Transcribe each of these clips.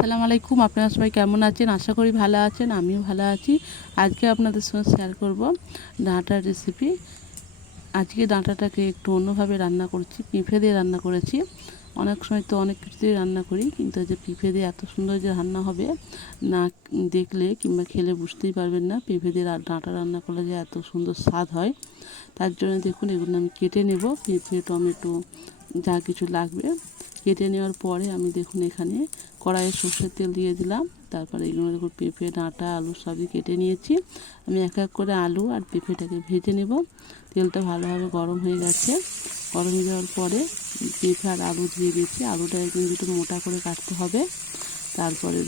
আসসালামু আলাইকুম। আপনারা সবাই কেমন আছেন? আশা করি ভালো আছেন, আমিও ভালো আছি। আজকে আপনাদের সঙ্গে শেয়ার করব ডাঁটার রেসিপি। আজকে ডাঁটাটাকে একটু অন্যভাবে রান্না করছি, পেঁপে দিয়ে রান্না করেছি। অনেক সময় তো অনেক কিছু দিয়ে রান্না করি, কিন্তু যে পেঁপে দিয়ে এত সুন্দর যে রান্না হবে না দেখলে কিংবা খেলে বুঝতেই পারবেন না পেঁপে দিয়ে ডাঁটা রান্না করলে যে এত সুন্দর স্বাদ হয়। তার জন্য দেখুন এগুলো আমি কেটে নেব, পেঁপে টমেটো যা কিছু লাগবে কেটে নেওয়ার পরে আমি দেখুন এখানে কড়াইয়ে সর্ষের তেল দিয়ে দিলাম। তারপরে এগুলো দেখুন পেঁপে ডাঁটা আলু সবই কেটে নিয়েছি। আমি এক এক করে আলু আর পেঁপেটাকে ভেজে নেব। তেলটা ভালোভাবে গরম হয়ে গেছে। গরম হয়ে যাওয়ার পরে পেঁপে আর আলু দিয়ে দিয়েছি। আলুটা কিন্তু একটু মোটা করে কাটতে হবে। তারপরে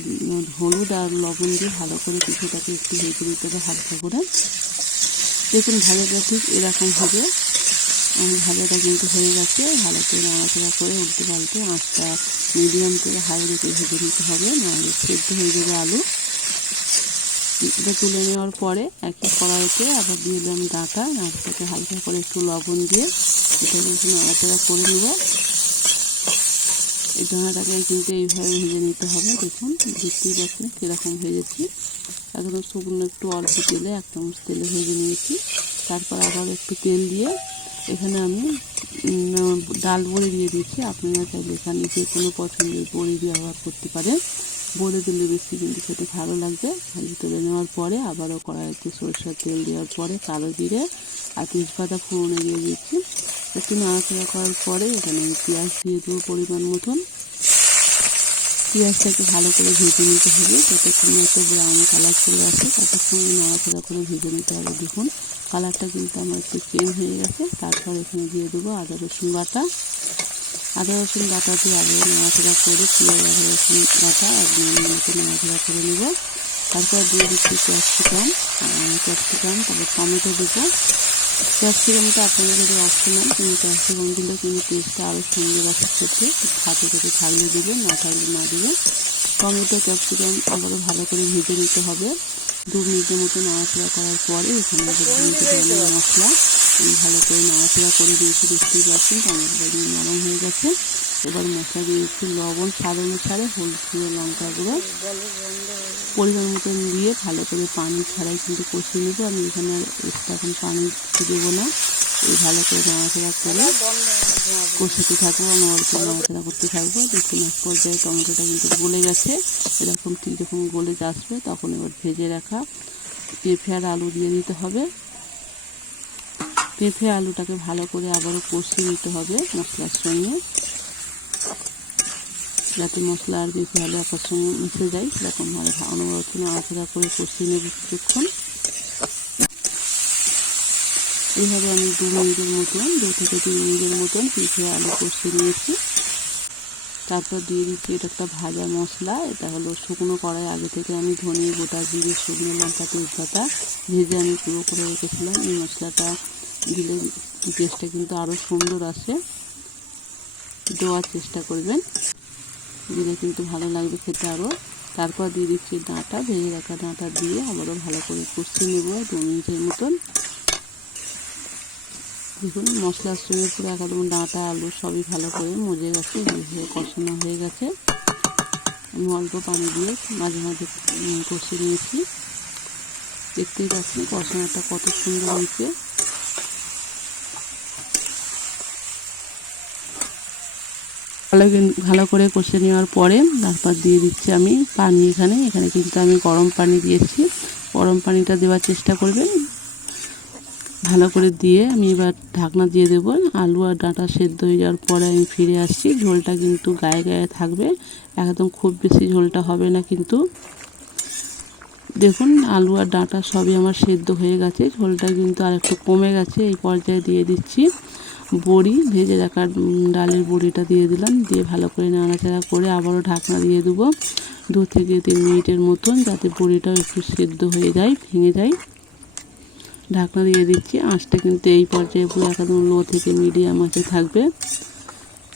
হলুদ আর লবণ দিয়ে ভালো করে পেঁপেটাকে একটু ভেজে নিতে হবে হালকা করে। দেখুন ভাজাটা ঠিক এরকম হবে। ভাজাটা কিন্তু হয়ে গেছে। ভালো করে নাড়াচাড়া করে উল্টে পাল্টে আঁচটা মিডিয়াম থেকে হাই রেখে ভেজে নিতে হবে, নাহলে সেদ্ধ হয়ে যাবে আলু। এটা তুলে নেওয়ার পরে একই কড়াইতে আবার দিয়ে দিলাম ডাঁটাটাকে হালকা করে একটু লবণ দিয়ে এটাকে একটু নাড়াচাড়া করে নেব। এই ডাঁটাটাকে কিন্তু এইভাবে ভেজে নিতে হবে। দেখুন দেখতেই পাচ্ছেন কীরকম ভেজেছি। এখন শুকনো একটু অল্প তেলে 1 চামচ তেলে ভেজে নিয়েছি। তারপর আবার একটু তেল দিয়ে এখানে আমি ডাল বড়ি দিয়ে দিচ্ছি। আপনারা চাইলে এখানে যে কোনো পছন্দের বড়ি ব্যবহার করতে পারেন। বড়ি দিলে বেশি কিন্তু খেতে ভালো লাগবে। ভেজে তুলে নেওয়ার পরে আবারও কড়াইতে সরষের তেল দেওয়ার পরে কালো জিরে আর তেজপাতা ফোড়নে দিয়ে দিচ্ছি। একটু নাড়াচাড়া করার পরে এখানে আমি পেঁয়াজ দিয়ে দেবো পরিমাণ মতন। পেঁয়াজটাকে ভালো করে ভেজে নিতে হবে, যতক্ষণ একটা ব্রাউন কালার চলে আসে ততক্ষণ নাড়াচাড়া করে ভেজে নিতে হবে। দেখুন কালারটা কিন্তু আমার একটু চেঞ্জ হয়ে গেছে। তারপর এখানে দিয়ে দেবো আদা রসুন বাটা। আদা রসুন বাটা দিয়ে আবার নাড়াচাড়া করে পেঁয়াজ আদা রসুন বাটা 1 মিনিট মতো নাড়াচাড়া করে নেব। তারপর দিয়ে দিচ্ছি ক্যাপসিকাম, তারপর টমেটো দেবো। ক্যাপসিকামটা আপনাদের যদি অপশনাল, কিন্তু ক্যাপসিকাম দিলে কিন্তু টেস্টটা আরও সুন্দর আসে খেতে। হাতে করে থাকলে দেবেন, না থাকলে না দেবেন। টমেটো ক্যাপসিকাম আবারও ভালো করে ভেজে নিতে হবে। 2 মিনিটের মতো নাড়াচাড়া করার পরে এখানে মশলা ভালো করে নাড়াচাড়া করে দিয়েছি। দেখতেই পাচ্ছেন টমেটোটা দিয়ে নরম হয়ে গেছে। এবার মশলা দিয়েছি লবণ স্বাদ অনুসারে, হলুদ গুঁড়ো লঙ্কা গুঁড়ো পরিমাণ মতন দিয়ে ভালো করে পানি ছাড়াই কিন্তু কষিয়ে নেব। আমি এখানে আর এক্সট্রা এখন পানি দেবো না। এই ভালো করে নাড়াচাড়া করে কষাতে থাকবো, অল্প নাড়াচাড়া করতে থাকবো। দেখুন এক পর্যায়ে টমেটোটা কিন্তু গলে গেছে। এরকম ঠিক যখন গলে আসবে তখন এবার ভেজে রাখা পেঁপে আর আলু দিয়ে দিতে হবে। পেঁপে আলুটাকে ভালো করে আবারও কষিয়ে নিতে হবে মশলার সঙ্গে, যাতে মশলা আর পেঁপে আলু একার সঙ্গে মিশে যায়। সেরকমভাবে অনবরত নাড়াচাড়া করে কষিয়ে নেব কিছুক্ষণ। এইভাবে আমি 2 মিনিটের মতন 2 থেকে 3 মিনিটের মতন পেঁপে আলু কষিয়ে নিয়েছি। তারপর দিয়ে দিচ্ছি এটা একটা ভাজা মশলা। এটা হলো শুকনো কড়াই আগে থেকে আমি ধনে গোটা জিরে শুকনো লঙ্কা তেজপাতা ভেজে আমি পুরো করে রেখেছিলাম। এই মশলাটা দিলে টেস্টটা কিন্তু আরও সুন্দর আসে, দেওয়ার চেষ্টা করবেন, দিলে কিন্তু ভালো লাগবে খেতে আরও। তারপর দিয়ে দিচ্ছি ডাঁটা, ভেজে রাখা ডাঁটা দিয়ে আবারও ভালো করে কষিয়ে নেব 2 মিনিটের মতন। দেখুন মশলার সঙ্গে পুরো একদম ডাঁটা আলু সবই ভালো করে মজে গেছে, কষানো হয়ে গেছে। আমি অল্প পানি দিয়ে মাঝে মাঝে কষিয়ে নিয়েছি। দেখতেই পাচ্ছেন কষানোটা কত সুন্দর হয়েছে। ভালো করে কষে নেওয়ার পরে তারপর দিয়ে দিচ্ছি আমি পানি। এখানে কিন্তু আমি গরম পানি দিয়েছি। গরম পানিটা দেওয়ার চেষ্টা করবেন। ভালো করে দিয়ে আমি এবার ঢাকনা দিয়ে দেবো। আলু আর ডাঁটা সেদ্ধ হয়ে যাওয়ার পরে আমি ফিরে আসছি। ঝোলটা কিন্তু গায়ে গায়ে থাকবে, একদম খুব বেশি ঝোলটা হবে না কিন্তু। দেখুন আলু আর ডাঁটা সবই আমার সেদ্ধ হয়ে গেছে, ঝোলটা কিন্তু আর একটু কমে গেছে। এই পর্যায়ে দিয়ে দিচ্ছি বড়ি, ভেজে রাখা ডালের বড়িটা দিয়ে দিলাম। দিয়ে ভালো করে নাড়াচাড়া করে আবারও ঢাকনা দিয়ে দেবো 2 থেকে 3 মিনিটের মতন, যাতে বড়িটাও একটু সেদ্ধ হয়ে যায়, ভেঙে যায়। ঢাকনা দিয়ে দিচ্ছি। আঁচটা কিন্তু এই পর্যায়ে পুরো একদম লো থেকে মিডিয়াম আঁচে থাকবে।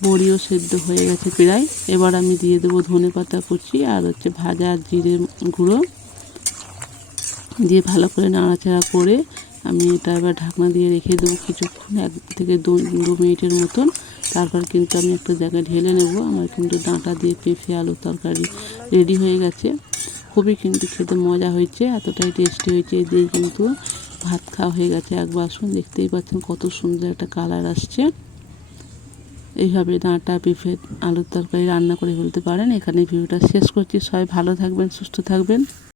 বড়িও সেদ্ধ হয়ে গেছে প্রায়। এবার আমি দিয়ে দেবো ধনেপাতা কুচি আর ভাজা জিরে গুঁড়ো দিয়ে ভালো করে নাড়াচাড়া করে আমি এটা এবার ঢাকনা দিয়ে রেখে দেবো কিছুক্ষণ, 1 থেকে 2 মিনিটের মতন। তারপর কিন্তু আমি একটা জায়গায় ঢেলে নেব। আমার কিন্তু ডাঁটা দিয়ে পেঁপে আলুর তরকারি রেডি হয়ে গেছে। খুবই কিন্তু খেতে মজা হয়েছে, এতটাই টেস্টি হয়েছে। এই দিয়ে কিন্তু ভাত খাওয়া হয়ে গেছে এক বাসন। দেখতেই পাচ্ছেন কত সুন্দর একটা কালার আসছে। এইভাবে ডাঁটা পেঁপে আলুর তরকারি রান্না করে ফেলতে পারেন। এখানে ভিডিওটা শেষ করছি। সবাই ভালো থাকবেন, সুস্থ থাকবেন।